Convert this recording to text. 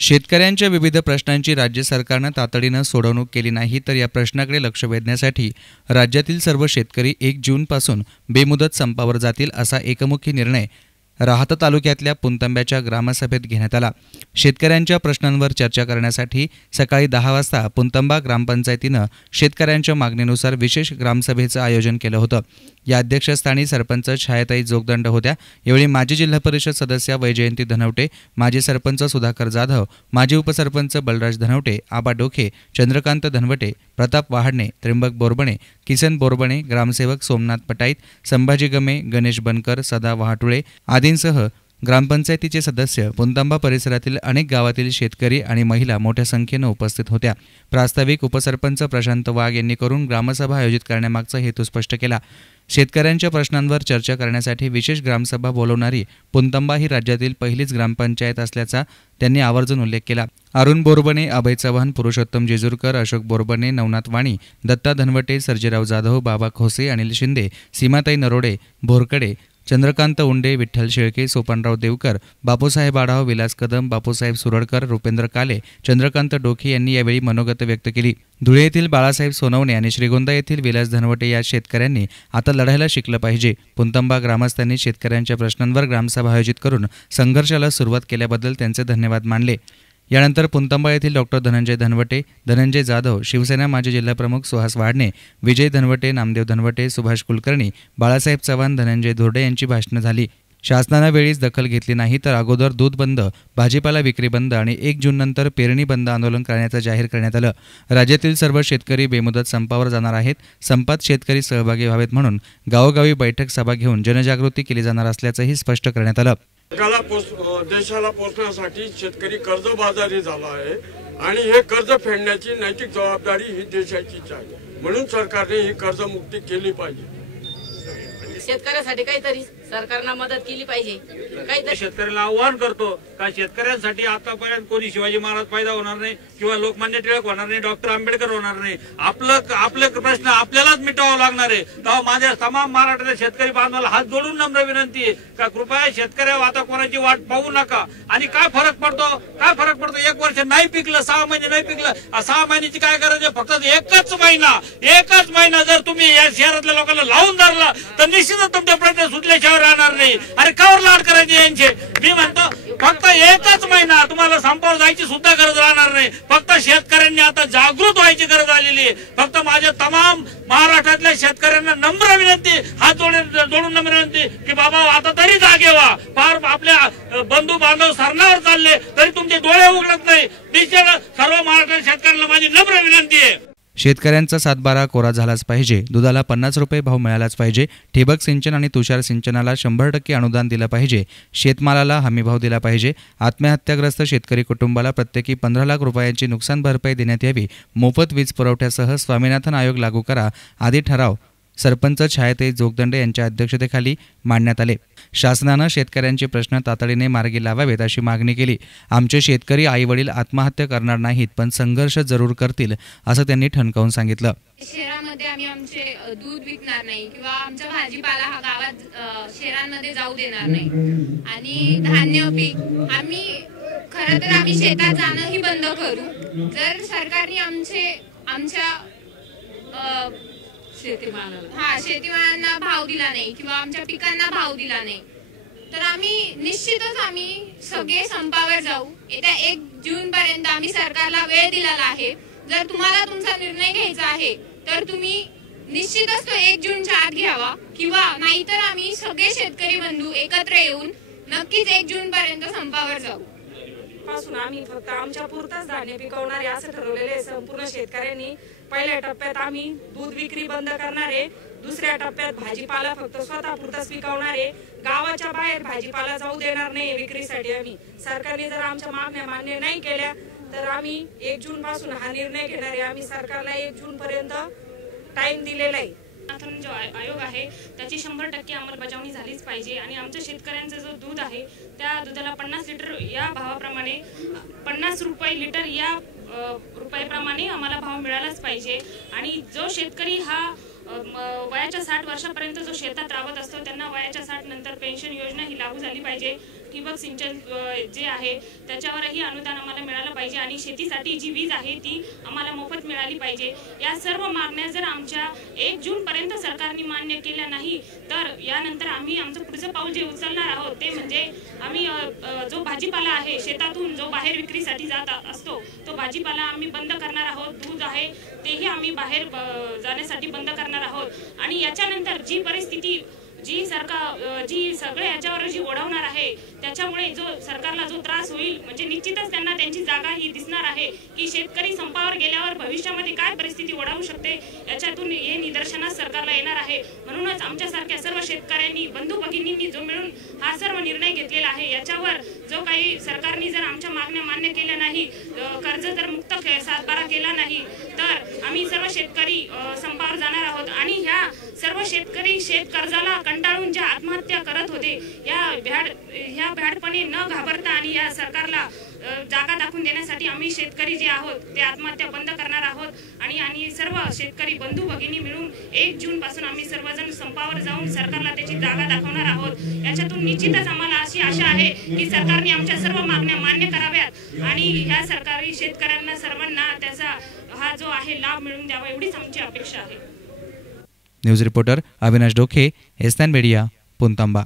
शेतकऱ्यांच्या विविध प्रश्नांची राज्य सरकारनं तातडीनं सोडवणूक केली नाही तर या प्रश्नाकडे लक्ष वेधण्यासाठी राज्यातील सर्व शेतकरी 1 जूनपासून बेमुदत संपावर जातील असा एकमुखी निर्णय राहता तालुक्यातल्या पुंतंब्याच्या ग्रामसभेत घेण्यात आला। शेतकऱ्यांच्या प्रश्नांवर चर्चा करण्यासाठी सकाळी 10 वाजता पुंतंबा ग्रामपंचायतीनं शेतकऱ्यांच्या मागणीनुसार विशेष ग्रामसभेचं आयोजन केलं होतं। या अध्यक्षस्थानी सरपंच छायाताई जोगदंड होत्या। यावेळी माजी जिल्हा परिषद सदस्य वैजयंती धनवटे, माजी सरपंच सुधाकर जाधव, माजी उपसरपंच बलराज धनवटे, आबा डोखे, चंद्रकांत धनवटे, प्रताप वाहाडणे, त्र्यंबक बोरबणे, किसन बोरबणे, ग्रामसेवक सोमनाथ पटाईत, संभाजी गमे, गणेश बनकर, सदा वाहटुळे आदींसह ग्रामपंचायतीचे सदस्य, पुंतंबा परिसरातील अनेक गावातील शेतकरी आणि महिला मोठ्या संख्येने उपस्थित होत्या। प्रास्ताविक उपसरपंच प्रशांत वाघ यांनी करून ग्रामसभा आयोजित करण्यामागचा हेतू स्पष्ट केला। शेतकऱ्यांच्या प्रश्नांवर चर्चा करण्यासाठी विशेष ग्रामसभा बोलवणारी पुंतंबा ही राज्यातील पहिलीच ग्रामपंचायत असल्याचा त्यांनी आवर्जून उल्लेख केला। अरुण बोरबणे, अभय चव्हाण, पुरुषोत्तम जेजूरकर, अशोक बोरबणे, नवनाथ वाणी, दत्ता धनवटे, सर्जेराव जाधव, बाबा खोसे, अनिल शिंदे, सीमाताई नरोडे, भोरकडे, चंद्रकांत उंडे, विठ्ठल शेळके, सोपानराव देवकर, बापूसाहेब आढाव, विलास कदम, बापूसाहेब सुरडकर, रुपेंद्र काले, चंद्रकांत डोखे यांनी यावेळी मनोगत व्यक्त केली। धुळे येथील बाळासाहेब सोनवणे आणि श्रीगोंदा येथील विलास धनवटे या शेतकऱ्यांनी आता लढायला शिकलं पाहिजे। पुंतंबा ग्रामस्थांनी शेतकऱ्यांच्या प्रश्नांवर ग्रामसभा आयोजित करून संघर्षाला सुरुवात केल्याबद्दल त्यांचे धन्यवाद मानले। यानंतर पुंतंबा येथील डॉक्टर धनंजय धनवटे, धनंजय जाधव, शिवसेना माजी जिल्हाप्रमुख सुहास वाडणे, विजय धनवटे, नामदेव धनवटे, सुभाष कुलकर्णी, बाळासाहेब चव्हाण, धनंजय धोरडे यांची भाषणे झाली। शासनाने वेळीच दखल घेतली नाही तर अगोदर दूध बंद, भाजीपाला विक्री बंद आणि 1 जूननंतर पेरणी बंद आंदोलन करण्याचं जाहीर करण्यात आलं। राज्यातील सर्व शेतकरी बेमुदत संपावर जाणार आहेत। संपात शेतकरी सहभागी व्हावेत म्हणून गावोगावी बैठक सभा घेऊन जनजागृती केली जाणार असल्याचंही स्पष्ट करण्यात आलं। देशाला पोषण्यासाठी शेतकरी कर्जबाजारी झाला आहे आणि हे कर्ज फेडण्याची नैतिक जबाबदारी ही देशाचीच आहे। म्हणून सरकारने ही कर्जमुक्ती केली पाहिजे। शेतकऱ्यांसाठी काहीतरी सरकारने मदत केली पाहिजे। काहीतरी शेतकऱ्याला आव्हान करतो का शेतकऱ्यांसाठी आतापर्यंत कोणी शिवाजी महाराज पैदा होणार नाही किंवा लोकमान्य टिळक होणार नाही, डॉक्टर आंबेडकर होणार नाही। आपले प्रश्न आपल्यालाच मिटवावे लागणार आहे। तेव्हा माझ्या तमाम महाराष्ट्राच्या शेतकरी बांधवाला हात जोडून नम्र विनंती आहे का कृपया शेतकऱ्या आता कोणाची वाट पाहू नका। आणि काय फरक पडतो 1 वर्ष नाही पिकलं, 6 महिने नाही पिकलं, 6 महिन्याची काय गरज आहे? फक्त एकच महिना जर तुम्ही या शहरातल्या लोकांना लावून धरला तर निश्चितच तुमचे प्रश्न सुटल्याशिवाय राहणार नाही। अरे कावर लाड करायचे यांचे? मी म्हणतो फक्त 1 महिना तुम्हाला संपावर जायची सुद्धा गरज राहणार नाही। फक्त शेतकऱ्यांनी आता जागृत व्हायची गरज आलेली आहे। फक्त माझ्या तमाम महाराष्ट्रातल्या शेतकऱ्यांना नम्र विनंती, हात जोडून नम्र विनंती की बाबा आता तरी जागे व्हा। फार आपल्या बंधू बांधव सरणावर चालले तरी तुमचे डोळे उघडत नाही। सर्व महाराष्ट्रातील शेतकऱ्यांना माझी नम्र विनंती आहे। शेतकऱ्यांचा 7/12 कोरा झालाच पाहिजे। दुधाला 50 रुपये भाव मिळालाच पाहिजे। ठिबक सिंचन आणि तुषार सिंचनाला 100% अनुदान दिलं पाहिजे। शेतमालाला हमीभाव दिला पाहिजे। आत्महत्याग्रस्त शेतकरी कुटुंबाला प्रत्येकी 15 लाख रुपयांची नुकसान भरपाई देण्यात यावी। मोफत वीज पुरवठ्यासह स्वामीनाथन आयोग लागू करा आदी ठराव सरपंच छायाताई जोगदंड यांच्या अध्यक्षतेखाली मांडण्यात आले। शासनानं शेतकऱ्यांचे प्रश्न तातडीने मार्गी लावावेत अशी मागणी केली। आमचे शेतकरी आईवडील आत्महत्या करणार नाहीत पण संघर्ष जरूर करतील असं त्यांनी ठणकावून सांगितलं। शहरामध्ये आम्ही आमचे दूध विकणार नाही किंवा आमचा भाजीपाला हा गावात शहरांमध्ये जाऊ देणार नाही आणि धान्य पीक खरं तर आम्ही शेतात जाणंही बंद करू। जर सरकारने आमच्या शेतीमालांना भाव दिला नाही किंवा आमच्या पिकांना भाव दिला नाही तर आम्ही सगळे संपावर जाऊ। येत्या 1 जून पर्यंत आम्ही सरकारला वेळ दिलेला आहे। जर तुम्हाला तुमचा निर्णय घ्यायचा आहे तर तुम्ही निश्चितच तो 1 जूनच्या आत घ्यावा किंवा नाहीतर आम्ही सगळे शेतकरी बंधू एकत्र येऊन नक्कीच 1 जून पर्यंत संपावर जाऊ। पासून आम्ही फक्त आमच्या पुरतच धान्य पिकवणारे असं ठरवलेले संपूर्ण शेतकऱ्यांनी पहिल्या टप्प्यात आम्ही दूध विक्री बंद करणारे, दुसऱ्या टप्प्यात भाजीपाला फक्त स्वतः पुरतच पिकवणारे, गावाच्या बाहेर भाजीपाला जाऊ देणार नाही विक्रीसाठी। आम्ही सरकारने जर आमच्या मागण्या मान्य नाही केल्या तर आम्ही 1 जून पासून हा निर्णय घेणार आहे। आम्ही सरकारला 1 जून पर्यंत टाइम दिलेला आहे। जो आयोग आहे त्याची 100% अंमलबजावणी झालीच पाहिजे आणि आमच्या शेतकऱ्यांचा जो दूध आहे त्या दुधाला 50 लिटर या भावाप्रमाणे 50 रुपये लिटर या रुपयाप्रमाणे आम्हाला भाव मिळालाच पाहिजे। आणि जो शेतकरी हा वयाच्या 60 वर्षापर्यंत जो शेतात राबत असतो त्यांना वयाच्या 60 नंतर पेन्शन योजना ही लागू झाली पाहिजे। ठिबक सिंचन जे आहे त्याच्यावरही अनुदान आम्हाला मिळालं पाहिजे आणि शेतीसाठी जी वीज आहे ती आम्हाला मोफत मिळाली पाहिजे। या सर्व मागण्या जर आमच्या 1 जून पर्यंत सरकारने मान्य केल्या नाही तर यानंतर आम्ही आमचं पुढचं पाऊल जे उचलणार आहोत ते म्हणजे आम्ही जो भाजीपाला आहे शेतातून जो बाहेर विक्रीसाठी जात असतो तो भाजीपाला आम्ही बंद करणार आहोत। दूध आहे तेही आम्ही बाहेर जाण्यासाठी बंद करणार आहोत आणि याच्यानंतर जी परिस्थिती जी सगळे याच्यावर जी ओढवणार आहे त्याच्यामुळे जो सरकारला जो त्रास होईल म्हणजे निश्चितच त्यांना त्यांची जागा ही दिसणार आहे की शेतकरी संपावर गेल्यावर भविष्यामध्ये काय परिस्थिती ओढावू शकते याच्यातून हे निदर्शनास सरकारला येणार आहे। म्हणूनच आमच्यासारख्या सर्व शेतकऱ्यांनी बंधू भगिनींनी जो मिळून हा सर्व निर्णय घेतलेला आहे याच्यावर जो काही सरकारने जर आमच्या मागण्या मान्य केल्या नाही कर्ज जर मुक्त सातबारा केला नाही तर आम्ही सर्व शेतकरी संपावर जाणार आहोत आणि ह्या सर्व शेतकरी शेत कर्जाला कंटाळून ज्या आत्महत्या करत होते ह्या भ्याडपणे न घाबरता आणि या सरकारला जागा दाखवून देण्यासाठी आम्ही शेतकरी जे आहोत ते आत्महत्या बंद करणार आहोत आणि सर्व शेतकरी बंधू भगिनी मिळून 1 जून पासून आम्ही सर्वजण संपावर जाऊन सरकारला त्याची जागा दाखवणार आहोत। याच्यातून निश्चितच आम्हाला अशी आशा आहे की सरकारने आमच्या सर्व मागण्या मान्य कराव्यात आणि ह्या सरकारी शेतकऱ्यांना सर्वांना त्याचा हा जो आहे लाभ मिळवून द्यावा एवढीच आमची अपेक्षा आहे। न्यूज रिपोर्टर अविनाश डोके, एस्तान मीडिया, पुनतांबा।